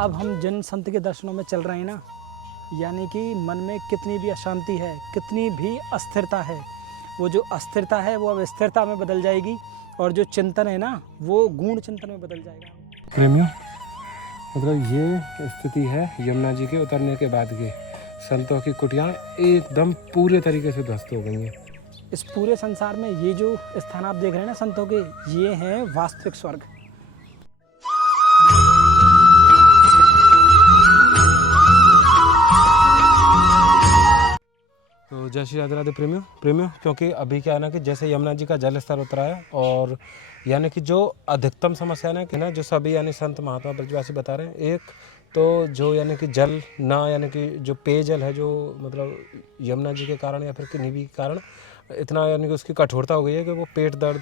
अब हम जिन संत के दर्शनों में चल रहे हैं ना, यानी कि मन में कितनी भी अशांति है, कितनी भी अस्थिरता है, वो जो अस्थिरता है वो अब स्थिरता में बदल जाएगी, और जो चिंतन है ना वो गूढ़ चिंतन में बदल जाएगा। प्रेमियों, मतलब ये स्थिति है यमुना जी के उतरने के बाद की। संतों की कुटियाँ एकदम पूरे तरीके से ध्वस्त हो गई हैं। इस पूरे संसार में ये जो स्थान आप देख रहे हैं ना संतों के, ये हैं वास्तविक स्वर्ग। तो जय श्री राधे राधे प्रेमियों, क्योंकि अभी क्या है ना कि जैसे यमुना जी का जल स्तर उतरा है, और यानी कि जो अधिकतम समस्या है ना जो सभी यानी संत महात्मा ब्रजवासी बता रहे हैं, एक तो जो यानी कि जल ना, यानी कि जो पेयजल है, जो मतलब यमुना जी के कारण या फिर किन्हीं भी कारण इतना यानी कि उसकी कठोरता हो गई है कि वो पेट दर्द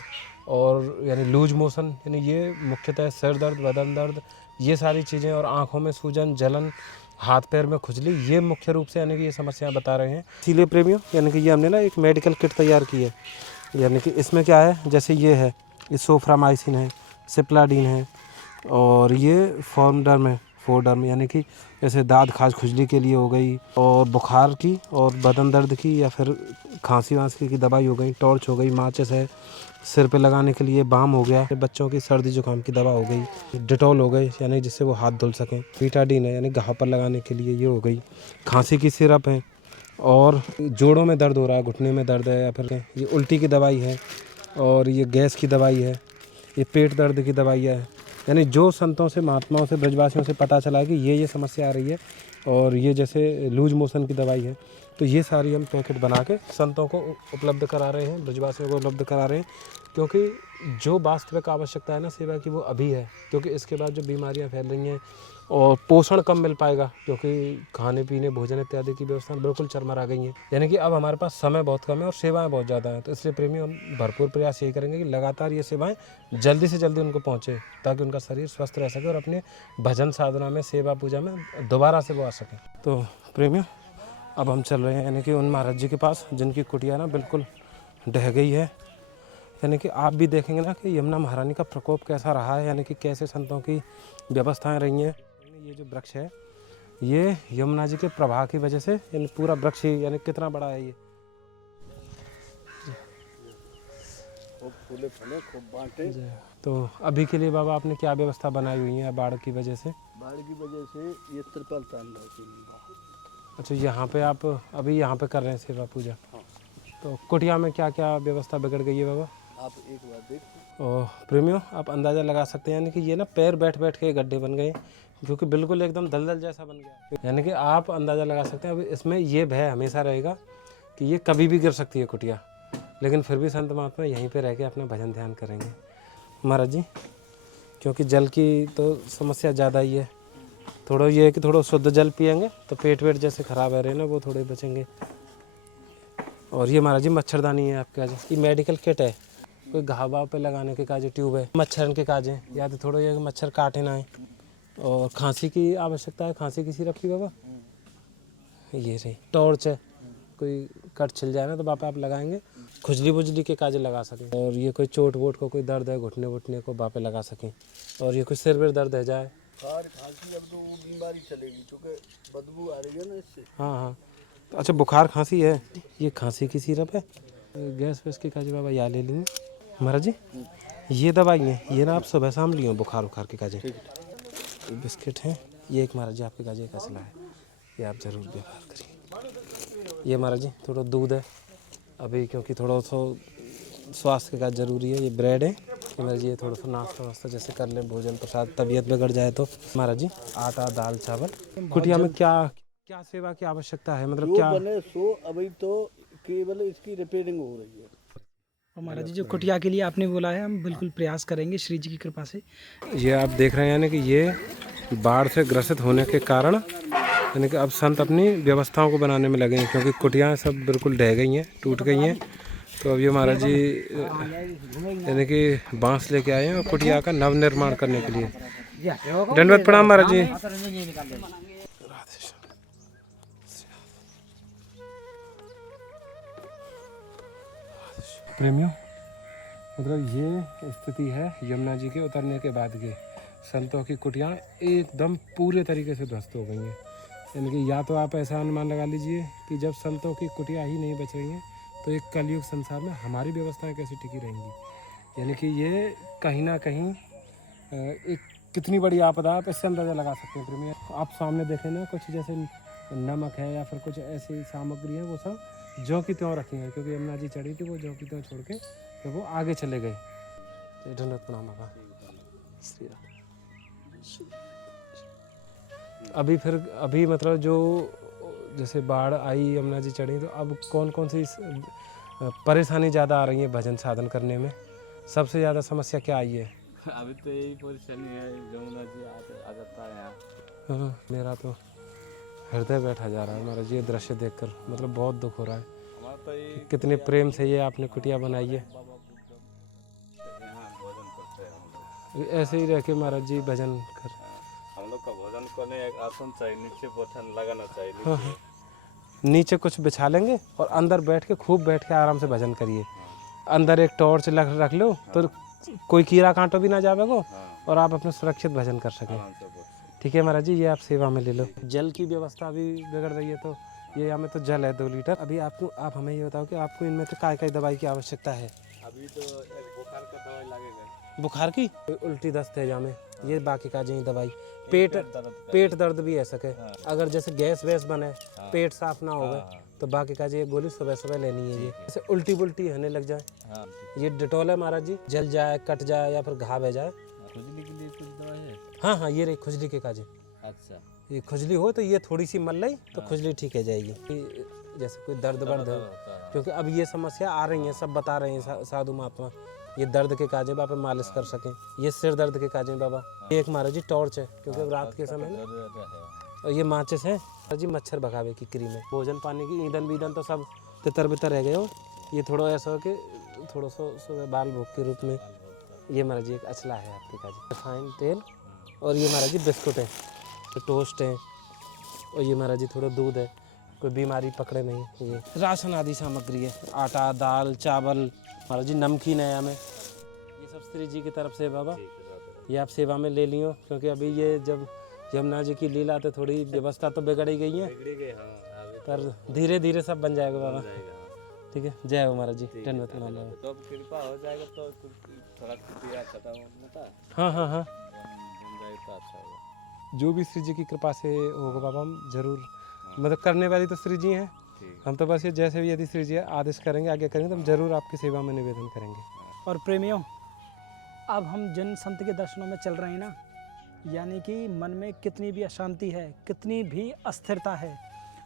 और यानी लूज मोशन, यानी ये मुख्यतः सिर दर्द, बदन दर्द, ये सारी चीज़ें, और आँखों में सूजन, जलन, हाथ पैर में खुजली, ये मुख्य रूप से यानी कि ये समस्याएं बता रहे हैं। इसीलिए प्रेमियों, यानी कि ये हमने ना एक मेडिकल किट तैयार की है। यानी कि इसमें क्या है, जैसे ये है, ये सोफ्रामाइसिन है, सिप्लाडीन है, और ये फोर्डर्म यानी कि जैसे दाद खाज खुजली के लिए हो गई, और बुखार की और बदन दर्द की या फिर खांसी वांसी की दवाई हो गई, टॉर्च हो गई, माचिस है, सिर पे लगाने के लिए बाम हो गया, बच्चों की सर्दी जुकाम की दवा हो गई, डिटॉल हो गई यानी जिससे वो हाथ धुल सकें, बीटाडीन है यानी घाव पर लगाने के लिए ये हो गई, खांसी की सिरप है, और जोड़ों में दर्द हो रहा है, घुटने में दर्द है, या फिर ये उल्टी की दवाई है, और ये गैस की दवाई है, ये पेट दर्द की दवाई है। यानी जो संतों से, महात्माओं से, ब्रजवासियों से पता चला कि ये समस्या आ रही है, और ये जैसे लूज मोशन की दवाई है, तो ये सारी हम पैकेट बना के संतों को उपलब्ध करा रहे हैं, ब्रजवासियों को उपलब्ध करा रहे हैं, क्योंकि जो वास्तविक आवश्यकता है ना सेवा की, वो अभी है। क्योंकि इसके बाद जो बीमारियां फैल रही हैं और पोषण कम मिल पाएगा, क्योंकि खाने पीने, भोजन इत्यादि की व्यवस्था बिल्कुल चरमरा गई है। यानी कि अब हमारे पास समय बहुत कम है और सेवाएं बहुत ज़्यादा हैं। तो इसलिए प्रेमी हम भरपूर प्रयास यही करेंगे कि लगातार ये सेवाएं जल्दी से जल्दी उनको पहुँचे, ताकि उनका शरीर स्वस्थ रह सके और अपने भजन साधना में, सेवा पूजा में दोबारा से वो आ सके। तो प्रेमियों, अब हम चल रहे हैं यानी कि उन महाराज जी के पास जिनकी कुटिया ना बिल्कुल ढह गई है। यानी कि आप भी देखेंगे ना कि यमुना महारानी का प्रकोप कैसा रहा है, यानी कि कैसे संतों की व्यवस्थाएं रही हैं। ये जो वृक्ष है, ये यमुना जी के प्रवाह की वजह से यानी पूरा वृक्ष ही यानी कितना बड़ा है ये। फूले फले खूब बांटे। तो अभी के लिए बाबा आपने क्या व्यवस्था बनाई हुई है बाढ़ की वजह से? बाढ़ की वजह से ये त्रिपाल तान रहा। अच्छा, यहाँ पे आप अभी यहाँ पे कर रहे हैं सेवा पूजा? हाँ। तो कुटिया में क्या क्या व्यवस्था बिगड़ गई है बाबा? आप एक बार देख। और प्रेमियों, आप अंदाज़ा लगा सकते हैं यानी कि ये ना पैर बैठ बैठ के गड्ढे बन गए, जो कि बिल्कुल एकदम दलदल जैसा बन गया। यानी कि आप अंदाज़ा लगा सकते हैं, अब इसमें ये भय हमेशा रहेगा कि ये कभी भी गिर सकती है कुटिया, लेकिन फिर भी संत महात्मा यहीं पे रह के अपना भजन ध्यान करेंगे। महाराज जी, क्योंकि जल की तो समस्या ज़्यादा ही है, थोड़ा ये है कि थोड़ा शुद्ध जल पिएंगे तो पेट वेट जैसे ख़राब है रहे ना, वो थोड़े बचेंगे। और ये महाराज जी मच्छरदानी है आपके आज, ये मेडिकल किट है, कोई घाव वाव पे लगाने के काज ट्यूब है, मच्छर के काज है, या तो थोड़ा ये मच्छर काटे ना है। और खांसी की आवश्यकता है, खांसी की सिरप की बाबा, ये रही टॉर्च है, कोई कट छिल जाए ना तो बापा आप लगाएंगे, खुजली बुजली के काज लगा सकें। और ये कोई चोट वोट को कोई दर्द है, घुटने वुटने को बापे लगा सकें। और ये कोई सिर में दर्द है जाए, खांसी, अब तो वो बीमारी चलेगी क्योंकि बदबू आ रही है ना इससे। हाँ। तो अच्छा, बुखार खांसी है, ये खांसी की सिरप है, गैस वैस की काजे बाबा या ले लेंगे। महाराज जी, ये दवाई है, ये ना आप सुबह शाम लियो बुखार उखार के काजे। बिस्किट हैं, ये एक महाराज जी आपके काजे का सलाह है, ये आप ज़रूर व्यवहार करिए। ये महाराज जी थोड़ा दूध है अभी, क्योंकि थोड़ा सा स्वास्थ्य के काज जरूरी है। ये ब्रेड है, ये महाराज जी थोड़ा सा नाश्ता वास्ता जैसे कर ले, भोजन प्रसाद, तबीयत बिगड़ जाए तो। महाराज जी आटा, दाल, चावल। कुटिया में क्या सेवा की आवश्यकता है, मतलब क्या बने सो अभी तो केवल इसकी रिपेयरिंग हो रही है। और महाराज जी जो कुटिया के लिए आपने बोला है, हम बिल्कुल प्रयास करेंगे श्री जी की कृपा से। ये आप देख रहे हैं यानी कि ये बाढ़ से ग्रसित होने के कारण यानी कि अब संत अपनी व्यवस्थाओं को बनाने में लगे हैं, क्योंकि कुटियाँ सब बिल्कुल ढह गई हैं, टूट गई हैं। तो अब ये महाराज जी यानी कि बांस लेके आए हैं और कुटिया का नव निर्माण करने के लिए। दंडवत प्रणाम महाराज जी। प्रेमियों, मतलब ये स्थिति है यमुना जी के उतरने के बाद की। संतों की कुटियाँ एकदम पूरे तरीके से ध्वस्त हो गई हैं। यानी कि या तो आप ऐसा अनुमान लगा लीजिए कि जब संतों की कुटियाँ ही नहीं बच रही हैं तो एक कलयुग संसार में हमारी व्यवस्थाएं कैसे टिकी रहेंगी। यानी कि ये कहीं ना कहीं एक कितनी बड़ी आपदा आप इससे अंदाज़ा लगा सकते हैं प्रेमी। आप सामने देखें ना, कुछ जैसे नमक है या फिर कुछ ऐसी सामग्री है, वो सब ज्यों की त्यों रखी हैं, क्योंकि यमुना जी चढ़ी थी, वो ज्यों की त्यों छोड़ के तो वो आगे चले गए। धन्यवाद, प्रणाम बाबा। श्री राम। अभी मतलब जो जैसे बाढ़ आई, यमुना जी चढ़ी, तो अब कौन कौन सी परेशानी ज़्यादा आ रही है भजन साधन करने में? सबसे ज़्यादा समस्या क्या आई है? अभी तो यही परेशानी है, यमुना जी आ जाता है यहाँ। हाँ, मेरा तो हृदय बैठा जा रहा है महाराज, ये दृश्य देखकर मतलब बहुत दुख हो रहा है। हमारा तो ये कितने प्रेम से ये आपने कुटिया बनाई है। बाबा बुद्धम यहाँ भोजन करते हैं हम लोग। ऐसे ही रह के महाराज जी भजन कर। हम लोग का भोजन करने एक आसन चाहिए, नीचे बोतल लगाना चाहिए हाँ, नीचे। हाँ। नीचे कुछ बिछा लेंगे और अंदर बैठ के खूब बैठ के आराम से भजन करिए। अंदर एक टॉर्च रख लो तो कोई कीड़ा कांटो भी ना जावेगो और आप अपने सुरक्षित भजन कर सकें। आराम से बोल। ठीक है महाराज जी, ये आप सेवा में ले लो। जल की व्यवस्था भी बिगड़ रही है, तो ये हमें तो जल है 2 लीटर। अभी आप हमें ये बताओ कि आपको इनमें से काय दवाई की आवश्यकता है? अभी तो एक बुखार का दवाई लगेगा। बुखार की, उल्टी दस्त है जामे, ये बाकी का जी दवाई। पेट दर्द भी है सके, अगर जैसे गैस वैस बने, पेट साफ ना हो गए तो बाकी का जी एक गोली सुबह सुबह लेनी है। ये जैसे उल्टी बुल्टी होने लग जाए, ये डिटॉल है महाराज जी, जल जाए, कट जाए या फिर घाव है जाए। खुजली के लिए कुछ दवाई है? हाँ, ये रही खुजली के काजे। अच्छा, ये खुजली हो तो ये थोड़ी सी मल ली तो खुजली ठीक है जाएगी। जैसे कोई दर्द वर्द हो, क्योंकि अब ये समस्या आ रही है, सब बता रहे हैं साधु महात्मा, ये दर्द के काजे बाबा मालिश कर सकें, ये सिर दर्द के काजे बाबा। ये एक महाराज जी टॉर्च है, क्योंकि अब रात के समय ना, और ये माचिस है जी, मच्छर भगावे की क्रीम है। भोजन पानी की ईंधन बीधन तो सब तितर बितर रह गए हो। ये थोड़ा ऐसा हो कि थोड़ा सा सुबह बाल भोग के रूप में ये महाराज जी एक अचला है आपके काजे, रिफाइंड तेल, और ये महाराज जी बिस्कुट है, तो टोस्ट है, और ये महाराज जी थोड़ा दूध है, कोई बीमारी पकड़े नहीं। ये राशन आदि सामग्री है, आटा, दाल, चावल, महाराज जी नमकीन है हमें, ये सब श्री जी की तरफ से बाबा। ये आप सेवा में ले लियो, क्योंकि अभी ये जब यमुना जी की लीला तो थोड़ी व्यवस्था तो बिगड़ ही गई है, पर धीरे धीरे सब बन जाएगा बाबा। ठीक है, जय हो महाराज जी, धन्यवाद बाबा। तो अब कृपा हो जाएगा तो थोड़ा क्रिया खत्म होता है, हाँ हाँ हाँ, बन जाए तो अच्छा होगा। जो भी श्री जी की कृपा से होगा बाबा, हम जरूर मदद करने वाली तो श्री जी हैं। हम तो बस ये जैसे भी यदि श्री जी आदेश करेंगे, आगे करेंगे, तो हम जरूर आपकी सेवा में निवेदन करेंगे। और प्रेमियों, अब हम जिन संत के दर्शनों में चल रहे हैं ना, यानी कि मन में कितनी भी अशांति है, कितनी भी अस्थिरता है,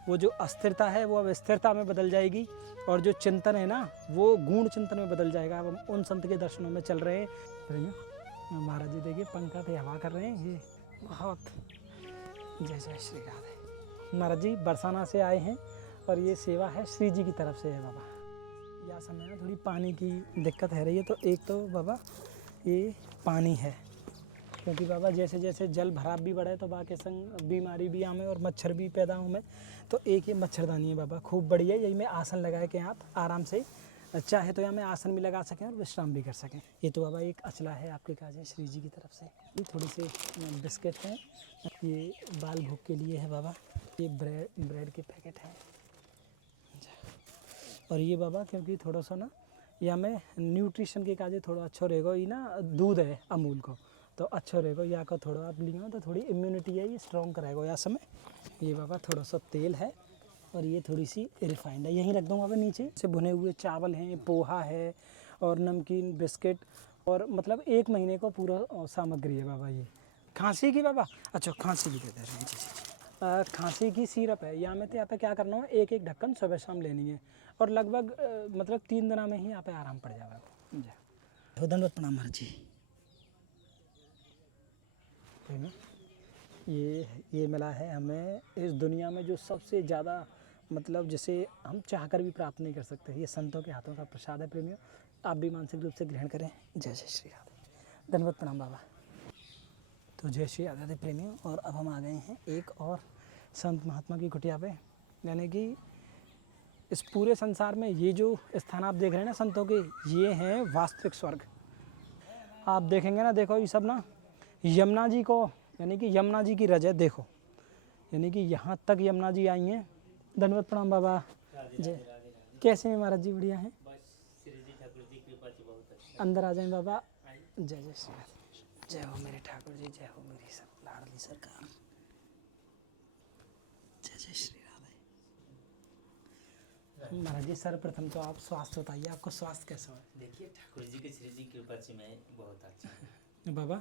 वो जो अस्थिरता है वो अब स्थिरता में बदल जाएगी, और जो चिंतन है ना वो गूढ़ चिंतन में बदल जाएगा। अब हम उन संत के दर्शनों में चल रहे हैं। प्रेमियों, महाराज जी देखिए पंखा पे हवा कर रहे हैं, ये बहुत जय जय श्री राधे। महाराज जी बरसाना से आए हैं और ये सेवा है श्री जी की तरफ से है बाबा। या समय में थोड़ी पानी की दिक्कत है रही है, तो एक तो बाबा ये पानी है, क्योंकि बाबा जैसे जैसे जल भराव भी बढ़े तो बाकी संग बीमारी भी आमे और मच्छर भी पैदा हों में, तो एक ये मच्छरदानी है बाबा, खूब बढ़िया। यही में आसन लगाए के आप आराम से चाहे तो यहाँ में आसन भी लगा सकें और विश्राम भी कर सकें। ये तो बाबा एक अचला है आपके काजे श्री जी की तरफ से। ये थोड़ी सी बिस्किट हैं, ये बाल भोग के लिए है बाबा, ये ब्रेड के पैकेट हैं, और ये बाबा क्योंकि थोड़ा सा ना या में न्यूट्रिशन के काजे थोड़ा अच्छा रहेगा। ये ना दूध है अमूल को, तो अच्छा रहेगा, या को थोड़ा आप लियो तो थोड़ी इम्यूनिटी है, ये स्ट्रॉन्ग कराएगा या समय। ये बाबा थोड़ा सा तेल है, और ये थोड़ी सी रिफाइंड है, यहीं रख दूँगा बाबा नीचे। से भुने हुए चावल हैं, पोहा है, और नमकीन, बिस्किट, और मतलब 1 महीने को पूरा सामग्री है बाबा। ये खांसी की बाबा, अच्छा खांसी की दे दे रहे हैं जी। खांसी की सिरप है, यहाँ में तो यहाँ पे क्या करना है, एक एक ढक्कन सुबह शाम लेनी है, और लगभग मतलब 3 दिन में ही यहाँ पे आराम पड़ जाएगा। धन्यवाद, प्रणाम महाराज जी। ये मिला है हमें इस दुनिया में जो सबसे ज़्यादा, मतलब जिसे हम चाहकर भी प्राप्त नहीं कर सकते, ये संतों के हाथों का प्रसाद है प्रेमियों। आप भी मानसिक रूप से ग्रहण करें। जय जय श्री राधे, धन्यवाद, प्रणाम बाबा। तो जय श्री राधे प्रेमियों, और अब हम आ गए हैं एक और संत महात्मा की कुटिया पे, यानी कि इस पूरे संसार में ये जो स्थान आप देख रहे हैं ना संतों के, ये हैं वास्तविक स्वर्ग। आप देखेंगे ना, देखो ये सब ना, यमुना जी को, यानी कि यमुना जी की रज है, देखो, यानी कि यहाँ तक यमुना जी आई हैं। धन्यवाद, प्रणाम बाबा। जय। कैसे हैं महाराज जी? बढ़िया हैं। अंदर आ जाएं बाबा। जय जय श्री राधे। जय हो मेरे ठाकुर जी, जय हो मेरी सब लाडली सरकार। जय जय श्री राधे। महाराज जी सर्वप्रथम तो आप स्वास्थ्य बताइए, आपको स्वास्थ्य कैसा है? देखिए ठाकुर जी की श्री जी की कृपा से मैं बहुत अच्छा हूँ। बाबा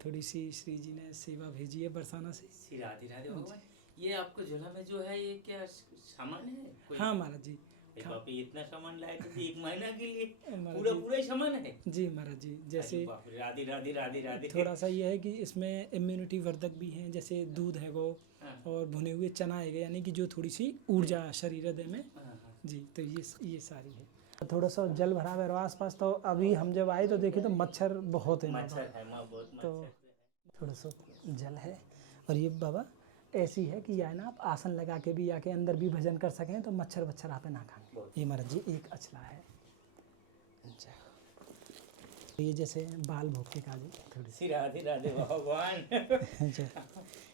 थोड़ी सी श्री जी ने सेवा भेजी है बरसाना से। श्री राधे राधे भगवान। ये आपको झोला में जो है ये क्या सामान है कोई? हाँ महाराज जी। बाप रे, इतना सामान लाए थे 1 महीना के लिए? महाराज पूरा जी। पूरा ही सामान है? जी महाराज जी, जैसे अरे बाप रे, राधे राधे राधे राधे। थोड़ा सा ये है कि इसमें इम्यूनिटी वर्धक भी हैं, जैसे दूध है वो, हाँ। और भुने हुए चना है, यानी कि जो थोड़ी सी ऊर्जा शरीर हृदय में। हाँ, हाँ। जी, तो ये सारी है। थोड़ा सा जल भरा हुआ है आसपास, तो अभी हम जब आए तो देखे तो मच्छर बहुत है बाबा। मच्छर है माँ, बहुत तो मच्छर। थोड़ा सा जल है। और ये बाबा ऐसी है कि या ना आप आसन लगा के भी आके अंदर भी भजन कर सकें, तो मच्छर वच्छर आप ना खाएं। ये महाराज जी एक अचला है। ये जैसे बाल भोग के काजू थोड़ी सी। श्री राधे राधे भगवान।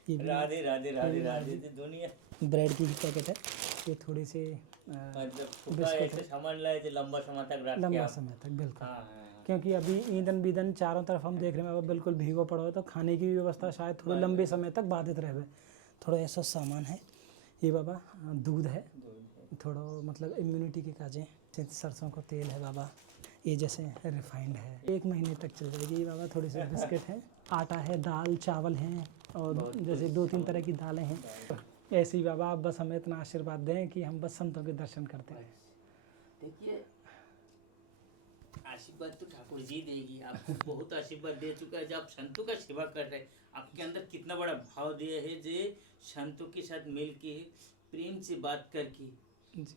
ये भी राधे राधे राधे राधे दुनिया। ब्रेड की पैकेट है, ये थोड़ी सी मतलब पूरा ऐसे सामान लाए थे लंबा समय तक रख के लंबा आप। समय तक, बिल्कुल। हाँ, हाँ। क्योंकि अभी ईंधन बीधन चारों तरफ हम देख रहे हैं बाबा, बिल्कुल भीगो पड़ो है, तो खाने की व्यवस्था शायद थोड़े लंबे समय तक बाधित रहे। थोड़ा ऐसा सामान है। ये बाबा दूध है, थोड़ा मतलब इम्यूनिटी के काजें। सरसों का तेल है बाबा, ये जैसे रिफाइंड है, 1 महीने तक चल जाएगी। ये बाबा थोड़े से बिस्किट हैं, आटा है, दाल चावल हैं, और जैसे 2-3 तरह की दालें हैं। ऐसे ही बाबा आप बस हमें इतना आशीर्वाद दें कि हम बस संतों के दर्शन करते हैं। देखिए आशीर्वाद तो ठाकुर जी देगी, आपको बहुत आशीर्वाद दे चुका है। जब आप संतों का सेवा कर रहे हैं, आपके अंदर कितना बड़ा भाव दिया है, जो संतों के साथ मिल के प्रेम से बात करके, जी जी।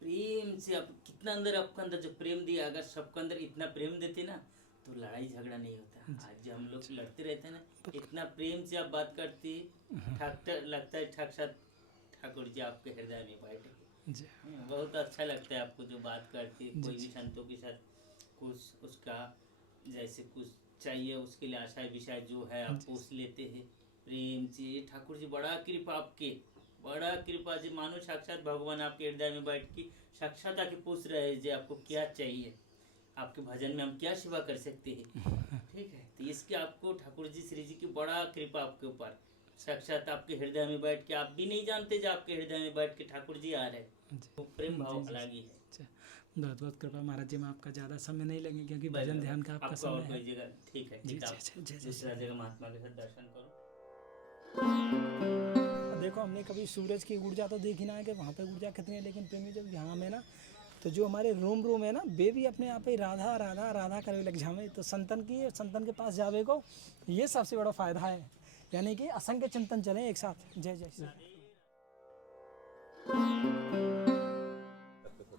प्रेम से आप कितना अंदर आपका अंदर जो प्रेम दिया, अगर सबके अंदर इतना प्रेम देते ना तो लड़ाई झगड़ा नहीं होता। आज जो हम लोग लड़ते रहते हैं ना, इतना प्रेम से आप बात करते, ठाक लगता है ठाकुर जी आपके हृदय में बैठे। जी बहुत अच्छा लगता है आपको जो बात करते। कोई भी संतों के साथ कुछ उसका जैसे कुछ चाहिए, उसके लिए आशा विषय जो है आप पूछ लेते हैं प्रेम से। ठाकुर जी बड़ा कृपा आपके, बड़ा कृपा जी। मानो साक्षात भगवान आपके हृदय में बैठ के साक्षात आके पूछ रहे हैं जी आपको क्या चाहिए, आपके भजन में हम क्या सेवा कर सकते हैं। ठीक है, तो इसके आपको ठाकुर जी श्री जी की बड़ा कृपा आपके ऊपर, साक्षात आपके हृदय में बैठ के, आप भी नहीं जानते जो आपके हृदय में बैठ के ठाकुर जी आ रहे हैं। तो प्रेम भाव अलग ही है। बहुत बहुत कृपा महाराज जी। में आपका ज़्यादा समय नहीं लगे, क्योंकि भजन ध्यान का आपका और समय कोई है। जगह ठीक है, जी ठीक है, जी जी जी। दूसरा जगह महात्मा के साथ दर्शन करो। देखो हमने कभी सूरज की ऊर्जा तो देखी ना है कि वहाँ पे ऊर्जा कितनी है, लेकिन प्रेमी जब यहाँ में ना, तो जो हमारे रूम है ना, वे भी अपने आप ही राधा राधा राधा करे लग जावे। तो संतन के पास जावे को ये सबसे बड़ा फायदा है, यानी कि असंख्य चिंतन चले एक साथ। जय जय श्री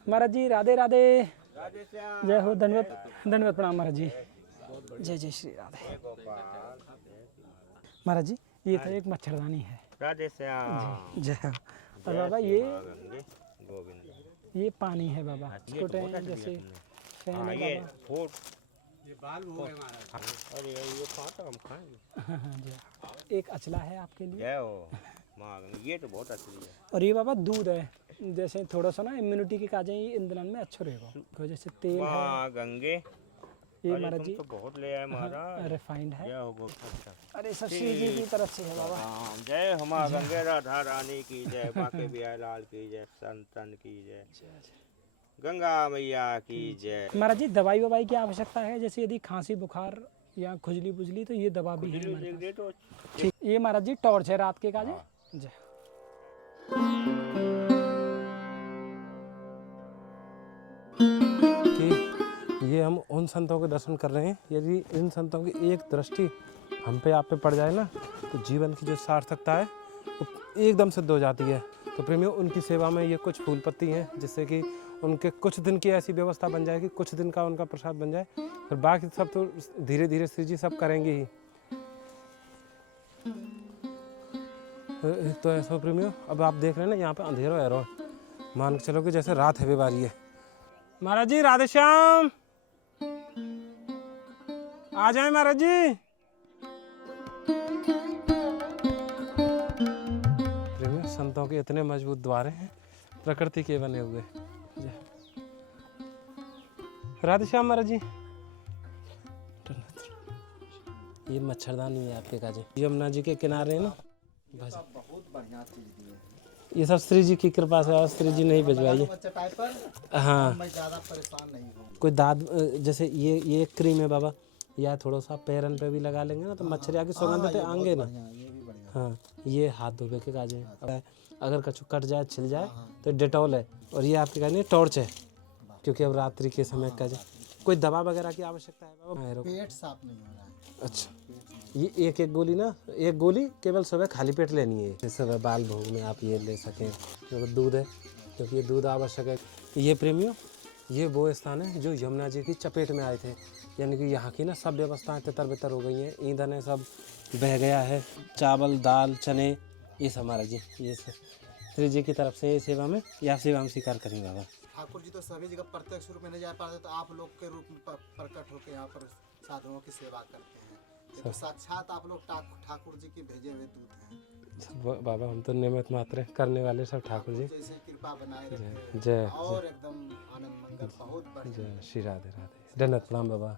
महाराज जी। राधे राधे। जय हो। धन्यवाद धन्यवाद, प्रणाम महाराज जी। जय जय श्री राधे। महाराज जी ये तो एक मच्छरदानी है। राधे श्याम। जय हो। और बाबा ये पानी है बाबा, छोटे हैं जैसे फैन है ये बाबा। फूट ये बाल हो गए हमारा। अरे ये पाता हम खाएंगे। हाँ हाँ जी। एक अचला है आपके लिए। जय हो माँ गंगे, ये तो बहुत अच्छी है। और ये बाबा दूध है, जैसे थोड़ा सा ना इम्यूनिटी के काजें ये ईंधन में अच्छा रहेगा। जैसे तेल है माँ गंगे, ये अरे महाराज तुम जी, तो बहुत ले आए महाराज। रिफाइंड है। जय हो गोपाल। अरे सब श्री जी की तरफ से है बाबा। राम जय हो माँ गंगे, राधा रानी की जय, बाके बिहार लाल की जय, संतन की जय, गंगा मैया की जय। महाराज जी दवाई ववाई की आवश्यकता है, जैसे यदि खांसी बुखार या खुजली बुजली, तो ये दवा भी है हमारे पास। दे तो ठीक। ये महाराज जी टॉर्च है रात के काजे। जय। कि ये हम उन संतों के दर्शन कर रहे हैं, यदि इन संतों की एक दृष्टि हम पे आप पे पड़ जाए ना, तो जीवन की जो सार्थकता है वो एकदम सिद्ध हो जाती है। तो प्रेमियों, उनकी सेवा में ये कुछ फूल पत्ती हैं, जिससे कि उनके कुछ दिन की ऐसी व्यवस्था बन जाएगी, कुछ दिन का उनका प्रसाद बन जाए, फिर बाकी सब तो धीरे धीरे श्री जी सब करेंगे ही। तो ऐसा प्रेमियों, अब आप देख रहे हैं ना, यहाँ पे अंधेरा है रो, मान के चलो कि जैसे रात है बेबारी है। महाराज जी राधे श्याम, आ जाए महाराज जी। संतों के इतने मजबूत द्वार हैं, प्रकृति के बने हुए। जय राधे श्याम महाराज जी। ये मच्छरदानी है आपके काजे, यमुना जी के किनारे है ना। बहुत बढ़िया चीज दी है। ये सब श्री जी की कृपा से, और श्री जी नहीं भिजवाई। बच्चा टाइप पर हाँ, मैं ज्यादा परेशान नहीं हूँ। कोई दाद जैसे ये एक क्रीम है बाबा, या थोड़ा सा पैरन पे भी लगा लेंगे ना तो मच्छरिया की सुगंध तो आएंगे ना। ये भी बढ़िया। हाँ, ये हाथ धोबे के काजे है। अगर कछु कट जाए छिल जाए तो डेटॉल है, और ये आपके कहने टॉर्च है, क्योंकि अब रात्रि के समय काजे। कोई दवा वगैरह की आवश्यकता है बाबा? पेट साफ नहीं हो रहा है। अच्छा, ये एक गोली ना, एक गोली केवल सुबह खाली पेट लेनी है। सुबह बाल भोग में आप ये ले सकें, क्योंकि दूध है, क्योंकि ये दूध आवश्यक है। ये प्रेमियों, ये वो स्थान है जो यमुना जी की चपेट में आए थे, यानी कि यहाँ की ना सब व्यवस्थाएं तितर बितर हो गई हैं, ईंधन है सब बह गया है, चावल दाल चने ये सब महाराज जी, ये श्री जी की तरफ से ये सेवा में, या सेवा हम स्वीकार करेंगे बाबा। ठाकुर जी तो सभी जगह प्रत्यक्ष रूप में नहीं जा पाते, तो आप लोग के रूप में प्रकट होकर यहाँ पर साधुओं की सेवा करते हैं। ये तो साक्षात आप लोग ठाकुर जी के भेजे हुए दूत हैं। बाबा हम तो निमित्त मात्र हैं, करने वाले सब ठाकुर जी। जैसे कृपा बनाए रखे जय और एकदम आनंद मंगल बहुत बढ़िया। जय श्री राधे राधे। धन्यवाद प्रणाम बाबा।